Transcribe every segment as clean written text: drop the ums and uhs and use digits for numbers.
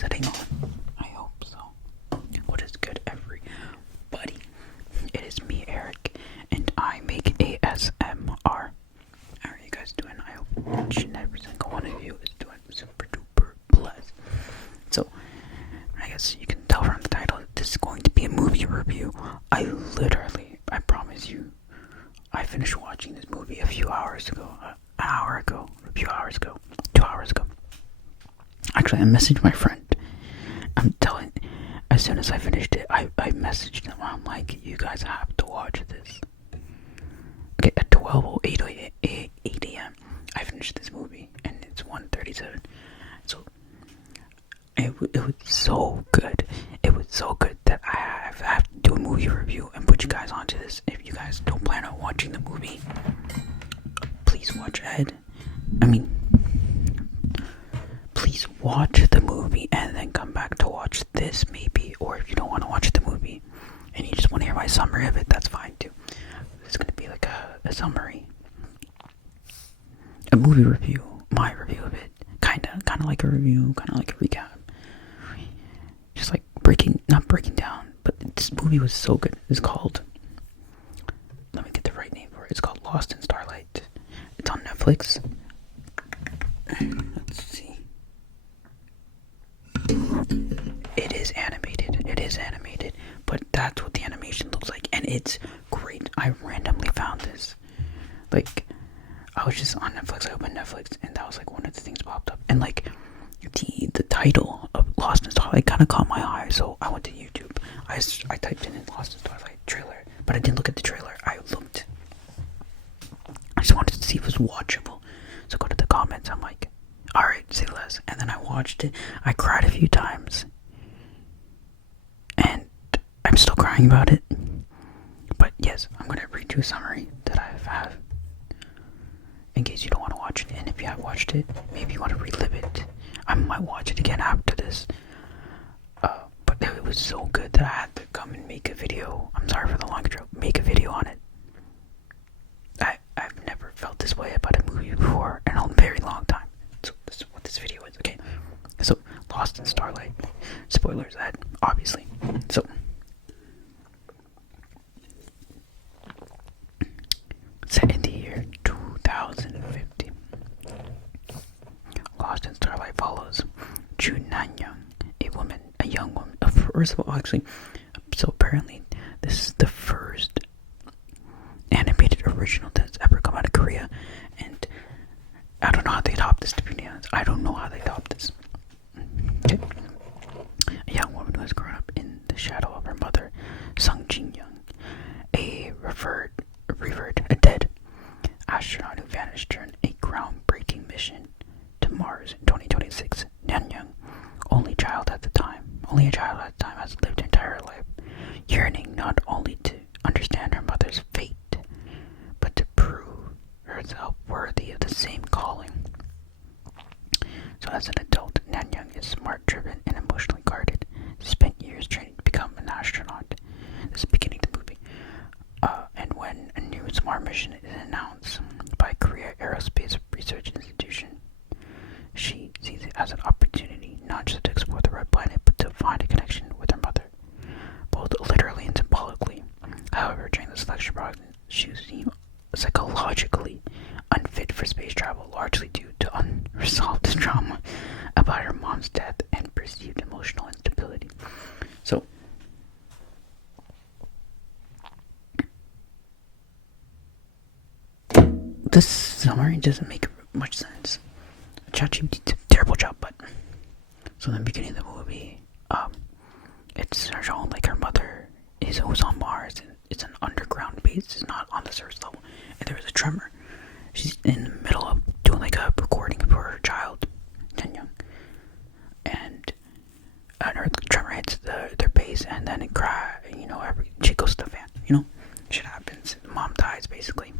setting on? I hope so. What is good, everybody? It is me, Eric, and I make ASMR. How are you guys doing? I hope each and every single one of you is doing super duper blessed. So, I guess you can tell from the title, this is going to be a movie review. I promise you, I finished watching this movie a few hours ago. An hour ago, a few hours ago, 2 hours ago. Actually, I messaged my friend. As soon as I finished it, I messaged him. I'm like, you guys have to watch this. Okay, at 12 or 8 a.m., I finished this movie, and it's 1:37. So, it was so good. It was so good that I have to do a movie review and put you guys onto this. If you guys don't plan on watching the movie, please watch ahead. Please watch the movie and then come back to watch this, maybe. Or if you don't want to watch the movie and you just want to hear my summary of it, that's fine too. It's going to be like a summary, a movie review, my review of it. Kind of like a review, kind of like a recap. Just like not breaking down, but this movie was so good. It's called, let me get the right name for it. It's called Lost in Starlight. It's on Netflix. Let's see. It is animated, but that's what the animation looks like, and it's great. I randomly found this. Like, I was just on Netflix, I opened Netflix, and that was like one of the things popped up, and like, the title of Lost in Starlight kind of caught my eye, so I went to YouTube. I typed in Lost in Starlight trailer, but I didn't look at the trailer. I just wanted to see if it was watchable. So go to the comments, I'm like, alright, say less. And then I watched it. I cried a few times. And I'm still crying about it. But yes, I'm going to read you a summary that I have. In case you don't want to watch it. And if you have watched it, maybe you want to relive it. I might watch it again after this. But it was so good that I had to come and make a video. I'm sorry for the long intro. Make a video on it. I've never felt this way about a movie before in a very long time. So this is what this video is. Okay, so Lost in Starlight. Spoilers ahead, obviously. So set in the year 2050, Lost in Starlight follows Jun Nanyang, a young woman. First of all, actually, so apparently this is the first animated original that's ever come out of Korea, and I don't know how they top this, to be honest. I don't know how they top this. Okay. A young woman who has grown up in the shadow of her mother, Sung Jin-young, a dead astronaut who vanished during a groundbreaking mission to Mars in 2026. Nanyang, only a child at the time, has lived her entire life, yearning not only to understand her mother's fate, but to prove herself worthy of the same calling. So as an adult, Nanyang is smart, driven, and emotionally guarded. Spent years training to become an astronaut. This is the beginning of the movie. And when a new smart mission is announced by Korea Aerospace Research Institution, she sees it as an opportunity not just to explore the red planet, but to find a connection with her mother, both literally and symbolically. However, during the selection process, she seemed psychologically unfit for space travel, largely due to unresolved trauma about her mom's death and perceived emotional instability. So, this summary doesn't make much sense. ChatGPT did a terrible job, but so in the beginning of the movie, it's shown like her mother was on Mars, and it's an underground base, it's not on the surface level, and there was a tremor. She's in the middle of doing like a recording for her child, Tenyoung, and her tremor hits their base, and then it cries, she goes to the fan, shit happens, mom dies basically.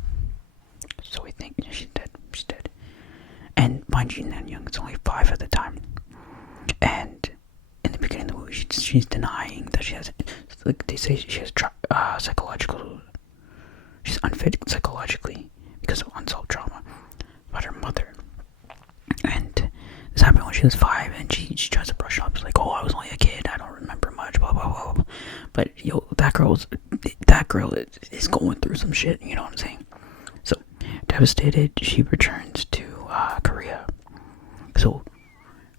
So we think she's dead. And mind you, Nanyang is only 5 at the time. And in the beginning of the movie, she's denying that she has, like they say, she has she's unfit psychologically because of unsolved trauma about her mother. And this happened when she was 5, and she tries to brush it off. She's like, But yo, that girl is going through some shit. You know what I'm saying? So devastated, she returns to Korea. So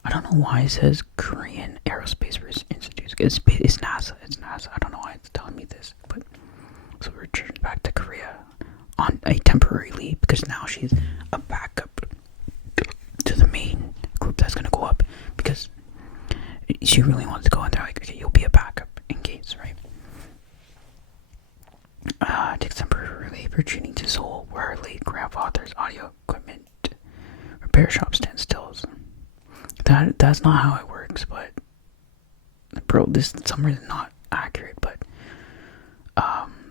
I don't know why it says Korean Aerospace Institute. It's NASA. It's NASA. I don't know why it's telling me this, but so we returns back to Korea on a temporary leave because now she's a backup to the main group that's gonna go up because she really wants to go in there. Like, okay, you'll be a backup in case, right? Takes temporary leave, retreating to Seoul, where her late grandfather's audio equipment repair shop stands still. That's not how it works, but bro, this summary is not accurate. But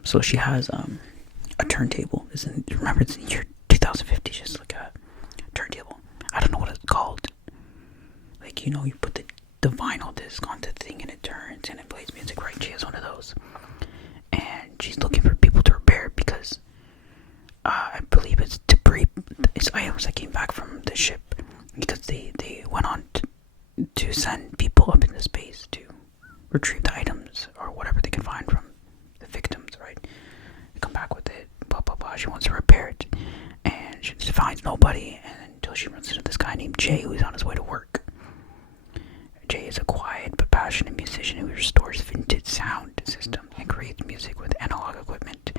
so she has a turntable. Remember, it's in year 2050. Just like a turntable. I don't know what it's called. Like, you know, you put the vinyl disc onto the thing and it turns and it plays music, right? She has one of those, and she's looking for people to repair it because I believe it's debris. It's items that came back from the ship because they went on to send people up into space to retrieve the items or whatever they can find from the victims, right? They come back with it, blah blah blah. She wants to repair it, and she finds nobody, and until she runs into this guy named Jay, who's on his way to work. Jay is a quiet but passionate musician who restores vintage sound systems and creates music with analog equipment.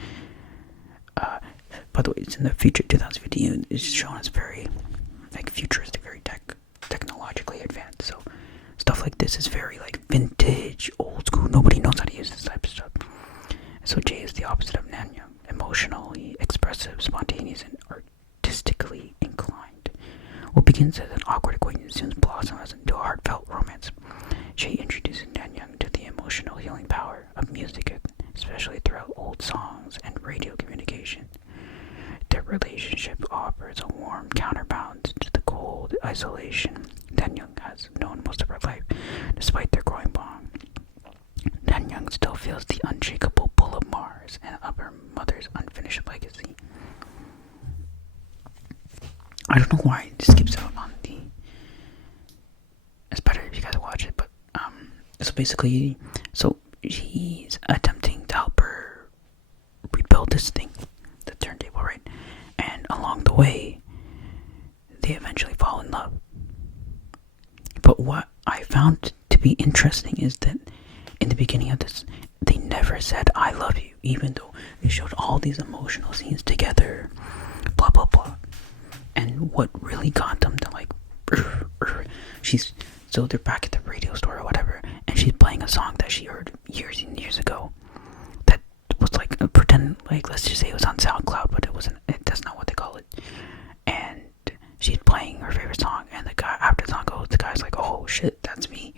By the way, it's in the future 2050. It's shown as very like futuristic, very technologically advanced. So stuff like this is very like vintage, old school. Nobody knows how to use this type of stuff. So Jay is the opposite of Nanyang, emotionally expressive, spontaneous, and artistically inclined. What begins as an awkward acquaintance soon blossoms into a heartfelt romance. Jay introduces Nanyang to the emotional healing power of music, especially throughout old songs and radio communication. Their relationship offers a warm counterbalance to the cold isolation Nanyang has known most of her life. Despite their growing bond, Nanyang still feels the unshakable pull of Mars and of her mother's unfinished legacy. I don't know why it just skips out on the... It's better if you guys watch it, but so basically, so he's attempting to help her rebuild this thing, the turntable, right? And along the way, they eventually fall in love. But what I found to be interesting is that in the beginning of this, they never said "I love you," even though they showed all these emotional scenes together, blah blah blah. And what really got them to like, so they're back at the radio store or whatever, and she's playing a song that she heard years and years ago. That was like pretend, like let's just say it was on SoundCloud, but it wasn't. That's not what they call it. And she's playing her favorite song, and the guy after the song goes, the guy's like, "Oh shit, that's me.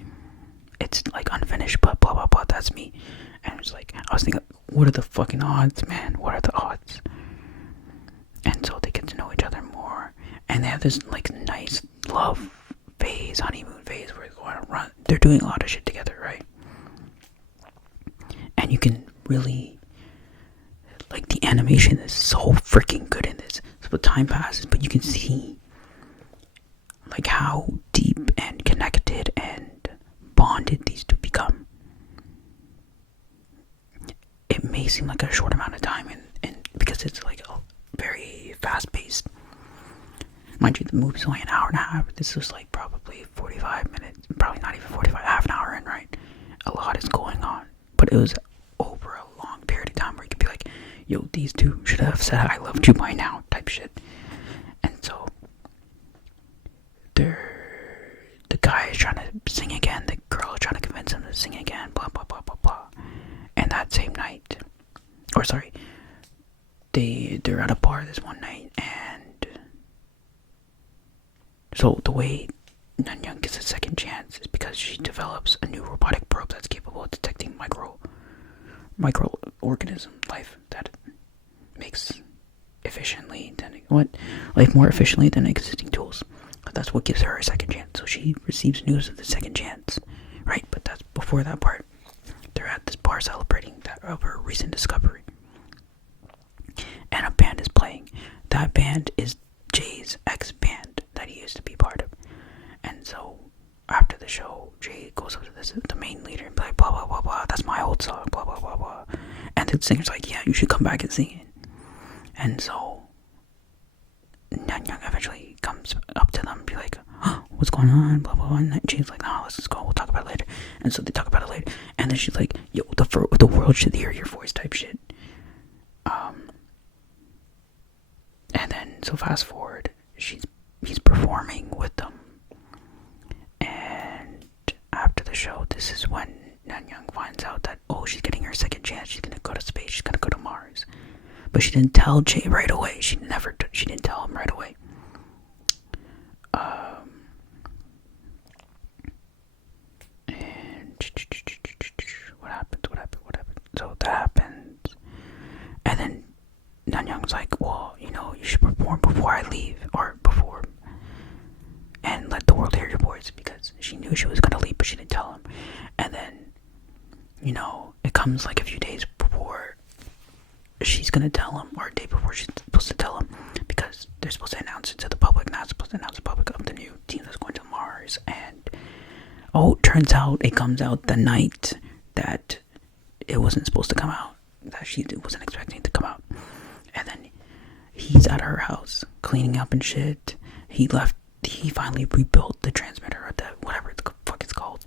It's like unfinished, but blah blah blah, that's me." And it's like I was thinking, what are the fucking odds, man? What are the odds? And so they get to know each other more, and they have this like nice love phase, honeymoon phase, where they're going to run. They're doing a lot of shit together, right? And you can really, like, the animation is so freaking good in this. So the time passes, but you can see like how deep and connected and bonded these two become. It may seem like a short amount of time, and because it's like a very fast-paced. Mind you, the movie's only an hour and a half. This was like probably 45 minutes, probably not even 45, half an hour in, right? A lot is going on, but it was over a long period of time where you could be like, yo, these two should have said I loved you by now, type shit. And so, the guy is trying to sing again, the girl is trying to convince him to sing again, blah, blah, blah, blah, blah. And that same night, or sorry, they're at a bar this one night, and so the way Nanyang gets a second chance is because she develops a new robotic probe that's capable of detecting microorganism life that makes life more efficiently than existing tools. That's what gives her a second chance. So she receives news of the second chance, right? But that's before that part. They're at this bar celebrating of her recent discovery. And a band is playing. That band is Jay's ex-band that he used to be part of. And so after the show, Jay goes up to the main leader and be like, blah blah blah blah, that's my old song, blah, blah, blah, blah. And the singer's like, yeah, you should come back and sing it. And so Nanyang eventually comes up to them and be like, oh, what's going on, blah, blah, blah. And Jane's like, no, let's just go, we'll talk about it later. And so they talk about it later. And then she's like, yo, the world should hear your voice type shit. And then, so fast forward, he's performing with them. And after the show, this is when Nanyang finds out that, oh, she's getting her second chance. She's gonna go to space. She's gonna go to Mars. But she didn't tell Jay right away. She didn't tell him right away. And what happened? So that happened. And then Nanyang's like, well, you know, you should perform before I leave, or before, and let the world hear your voice, because she knew she was gonna leave, but she didn't tell him. And then, you know, it comes like a few days before she's gonna tell him, or a day before she's supposed to tell him, because they're supposed to announce it to the public, not supposed to announce to the public of the new team that's going to Mars. And oh, it turns out it comes out the night that it wasn't supposed to come out, that she wasn't expecting it to come out. And then he's at her house cleaning up and shit. He finally rebuilt the transmitter, or the whatever the fuck it's called.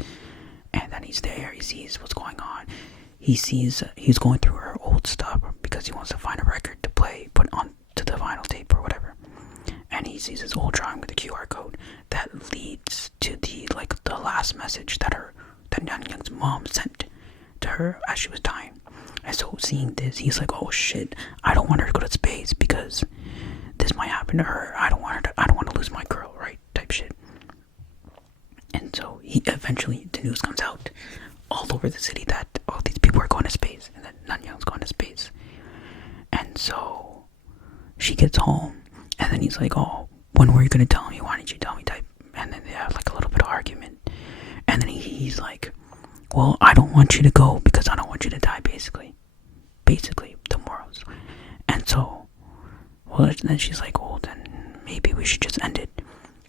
And then he's there, he sees what's going on. He's going through her old stuff because he wants to find a record to put on to the vinyl tape or whatever. And he sees his old drawing with the QR code that leads to the last message that Nanyang's mom sent to her as she was dying. And so seeing this, he's like, oh shit, I don't want her to go to space because this might happen to her. I don't want to lose my girl, right? Type shit. And so eventually the news comes out all over the city that all these people are going to space, and that Nanyang's going to space. And so she gets home, and then he's like, oh, when were you going to tell me? Why didn't you tell me? Type. And then they have like a little bit of argument. And then he's like, well, I don't want you to go because I don't want you to die, basically the morals. And so, well, then she's like, well, then maybe we should just end it.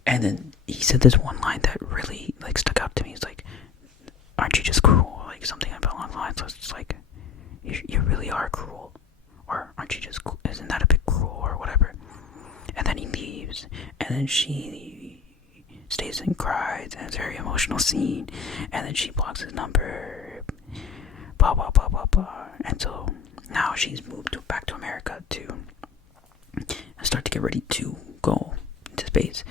And then he said this one line that really stuck out to me. He's like, aren't you just cruel? Like something along the lines. So it's like, you really are cruel, or aren't you just, isn't that a bit cruel, or whatever. And then he leaves, and then she stays and cries, and it's a very emotional scene. And then she blocks his number, blah blah blah blah blah. And so now she's moved back to America to start to get ready to go into space.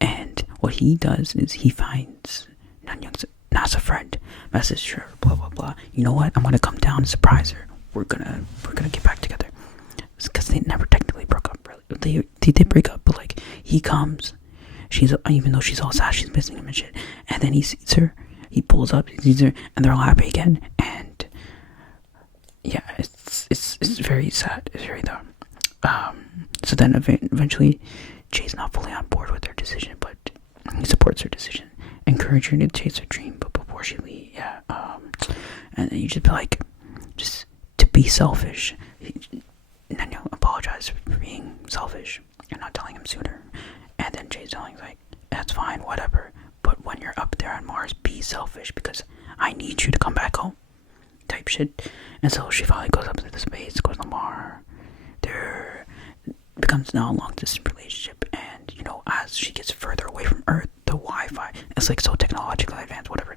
And what he does is he finds Nanyang's NASA friend, message her, blah blah blah. You know what? I'm gonna come down and surprise her. We're gonna get back together. Because they never technically broke up. Really, they did break up, but he comes. Even though she's all sad, she's missing him and shit. And then he sees her. He pulls up, he sees her, and they're all happy again. And yeah, it's very sad. It's very dumb. So then eventually, Jay's not fully on board with her decision, but he supports her decision, encourage her to chase her dream. But before she leaves, and then you just be like, just to be selfish. And then you'll apologize for being selfish and not telling him sooner. And then Jay's telling that's fine, whatever. But when you're up there on Mars, be selfish because I need you to come back home. Type shit. And so she finally goes up to the space, goes to Mars. There becomes now a long distance relationship. And, as she gets further away from Earth, the Wi-Fi, it's so technologically advanced, whatever.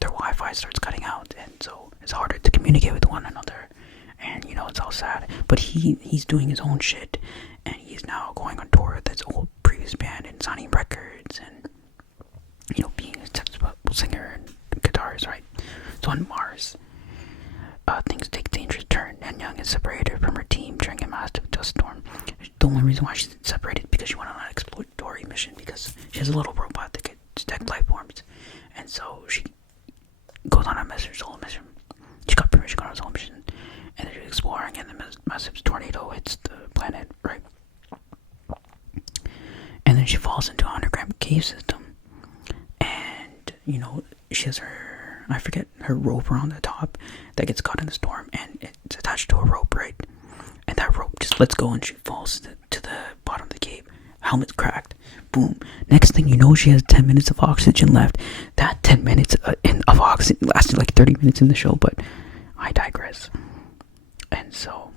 Their Wi-Fi starts cutting out. And so it's harder to communicate with one another. And, it's all sad. But he's doing his own shit. And he's now going on tour with his old previous band and signing records and, being a successful singer and guitarist, right? So on Mars, things take a dangerous turn. Nanyang is separated from her team during a massive dust storm. The only reason why she's separated is because she went on an exploratory mission because she has a little robot that can detect life forms. And so she goes on a solo mission. She got permission to go on a solo mission. And they're exploring, and the massive tornado hits the planet, right? And then she falls into an underground cave system. And, she has her rope around the top that gets caught in the storm, and it's attached to a rope, right? And that rope just lets go, and she falls to the bottom of the cave. Helmet's cracked. Boom. Next thing you know, she has 10 minutes of oxygen left. That 10 minutes of oxygen lasted like 30 minutes in the show, but I digress. And so,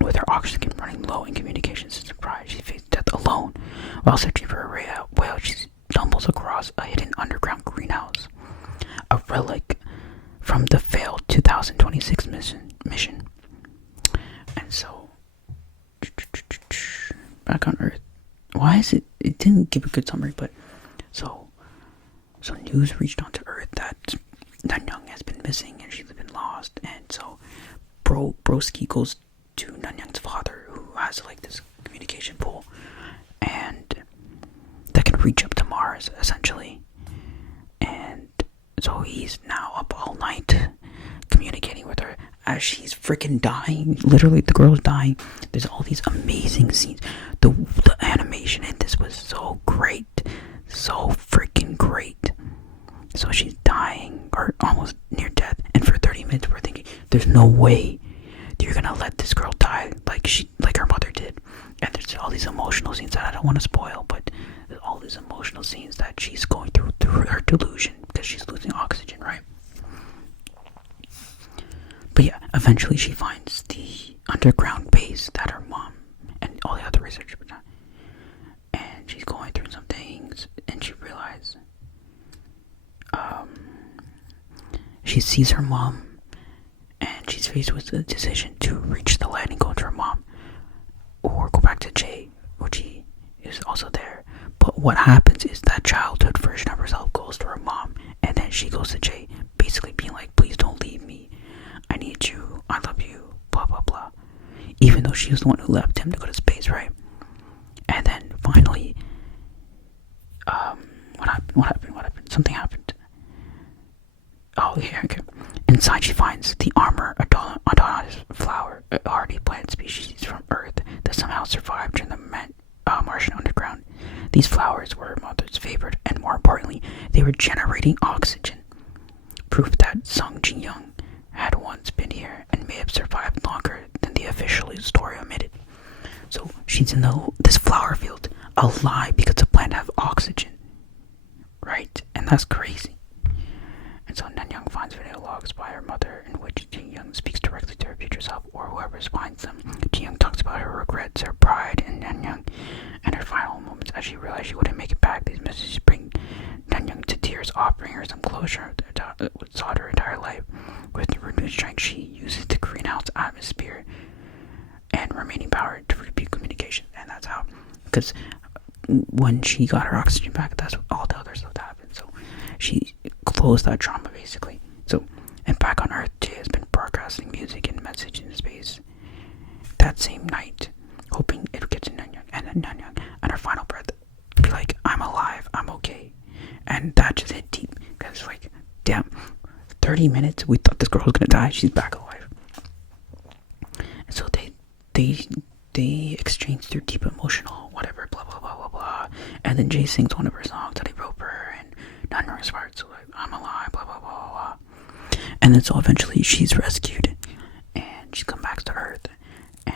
with her oxygen running low and communications in surprise, she faced death alone. While searching for a whale, she stumbles across a hidden underground greenhouse, a relic from the failed 2026 mission. And so, back on Earth. Why is it? It didn't give a good summary, but so news reached onto Earth that Nanyang has been missing and she's been lost, and so Broski goes to Nanyang's father, who has like this communication pool, and that can reach up to Mars essentially, and so he's now up all night communicating with her as she's freaking dying. Literally, the girl's dying. There's all these amazing scenes. The animation in this was so great. So freaking great. So she's dying, or almost near death, and for 30 minutes we're thinking, there's no way you're gonna let this girl die like her mother did. And there's all these emotional scenes that I don't want to spoil, but there's all these emotional scenes that she's going through her delusion because she's losing oxygen, right? But yeah, eventually she finds the underground base that her mom and all the other researchers were done. And she's going through some things, and she realizes she sees her mom, and she's faced with the decision to reach the light and go to her mom, or go back to Jay, which is also there. But what happens is that childhood version of herself goes to her mom, and then she goes to Jay, basically being like, please don't leave me. I need you. I love you. Blah, blah, blah. Even though she was the one who left him to go to space, right? And then finally, what happened? Something happened. Oh, yeah, okay. Inside she finds the armor Adonis flower, a hardy plant species from Earth that somehow survived during the Martian underground. These flowers were her mother's favorite, and more importantly, they were generating oxygen. Proof that Sung Ji-young had once been here and may have survived longer than the official story omitted. So she's in this flower field alive because the plant have oxygen, right? And that's crazy. And so Nanyang finds video logs by her mother in which Ji-young speaks directly to her future self, or whoever finds them. Ji-young talks about her regrets, her pride in Nanyang, and her final moments as she realized she wouldn't make it back. These messages bring Nanyang to tears, offering her some closure with sought her entire life. With the renewed strength, she uses the greenhouse atmosphere and remaining power to repeat communication. And that's how, because when she got her oxygen back, that's all the other stuff that happened. So she closed that trauma, basically. So, and back on Earth, Jay has been broadcasting music and message in space that same night, hoping it would get to Nanyang. And then Nanyang, at her final breath, be like, I'm alive, I'm okay. And that just hit deep, because like, damn, 30 minutes, we thought this girl was gonna die, she's back alive. And so they exchange their deep emotional whatever, blah blah blah blah blah, and then Jay sings one of her songs that he wrote for her, and Nanyang responds to like, I'm alive, blah blah blah blah blah. And then so eventually she's rescued, and she comes back to Earth, and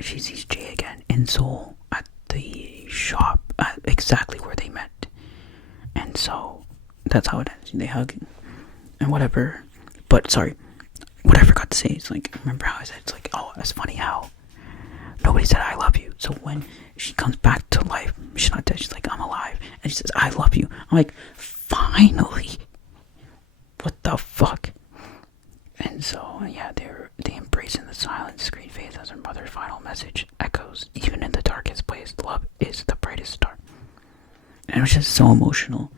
she sees Jay again in Seoul at the shop, at exactly where they met. And so that's how it ends. They hug and whatever. But sorry, what I forgot to say is like, remember how I said it's like, oh, it's funny how nobody said I love you. So when she comes back to life, she's not dead, she's like, I'm alive, and she says I love you. I'm like, finally, what the fuck? And so yeah, they embrace in the silence. Screen fades as her mother's final message echoes, even in the darkest place, love is the brightest star. And it was just so emotional.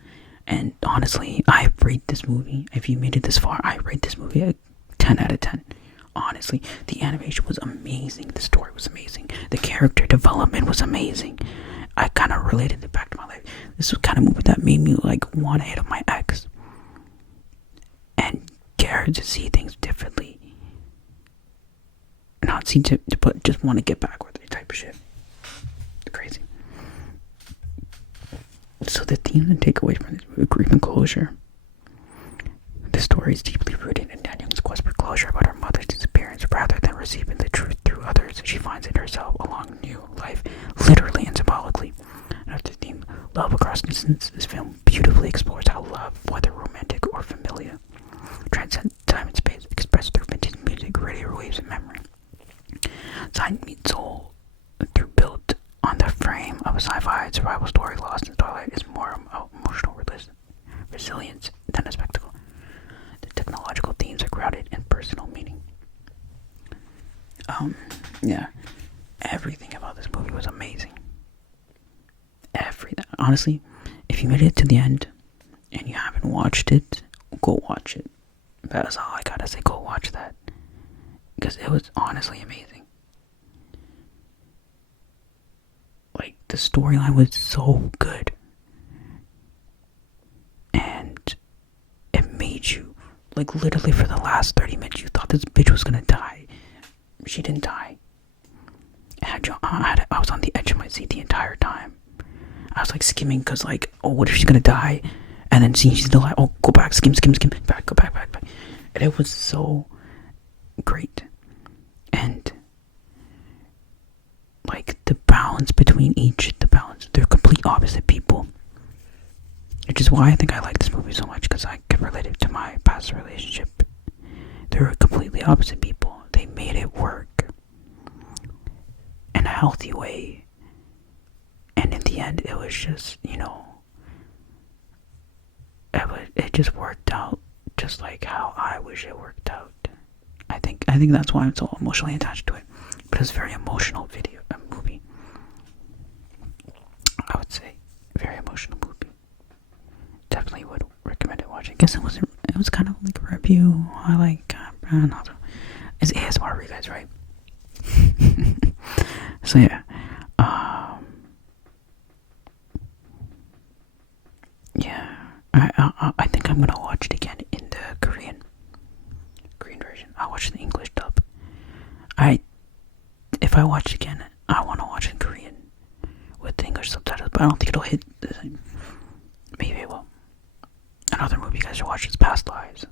And honestly, I rate this movie, if you made it this far, I rate this movie a 10 out of 10. Honestly, the animation was amazing, the story was amazing, the character development was amazing. I kind of related it back to my life. This was kind of movie that made me like want to hit up my ex and care to see things differently, not see to but just want to get back with it type of shit. Crazy. So the theme and takeaway from this movie, grief and closure. The story is deeply rooted in Daniel's quest for closure about her mother's disappearance. Rather than receiving the truth through others, she finds it herself along new life, literally and symbolically. instance, this film beautifully explores how love, whether romantic or familiar, transcends time and space, expressed through vintage music, radio waves, and memory. Sight meets soul through built on the frame of a sci-fi survival story. Lost in Starlight is more emotional resilience than a spectacle. The technological themes are grounded in personal meaning. Yeah, everything about this movie was amazing. Everything. Honestly, if you made it to the end and you haven't watched it, go watch it. That's all I gotta say. Go watch that, because it was honestly amazing. Like, the storyline was so good, and it made you, like, literally for the last 30 minutes, you thought this bitch was gonna die. She didn't die. I was on the edge of my seat the entire time. I was like skimming, because like, oh, what if she's gonna die? And then she's still like, oh, go back, skim, back, go back. And it was so great. And like, the balance between they're complete opposite people. Which is why I think I like this movie so much, because I can relate it to my past relationship. They're completely opposite people. They made it work in a healthy way. And in the end, it was just, it just worked out just like how I wish it worked out. I think that's why I'm so emotionally attached to it. But it's a very emotional movie. I would say, very emotional movie. Definitely would recommend it watching. I guess it was kind of like a review. It's ASMR for you guys, right? So yeah. Yeah, I think I'm gonna watch it again in the Korean version. I'll watch the English dub. If I watch it again, I want to watch it in Korean with the English subtitles, but I don't think it'll hit the same. Maybe it will. Another movie you guys should watch is Past Lives.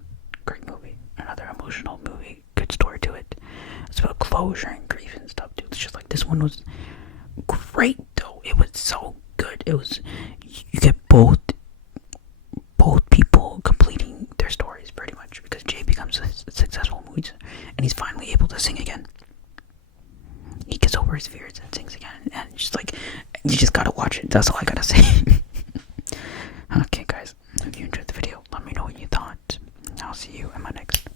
Great movie. Another emotional movie. Good story to it. It's about closure and grief and stuff, dude. It's just like, this one was great, though. It was so good. You get both people completing their stories pretty much, because Jay becomes a successful musician and he's finally able to sing again. He gets over his fears and sings again, and it's just like, you just gotta watch it. That's all I gotta say. Okay, guys, if you enjoyed the video, let me know what you thought. I'll see you in my next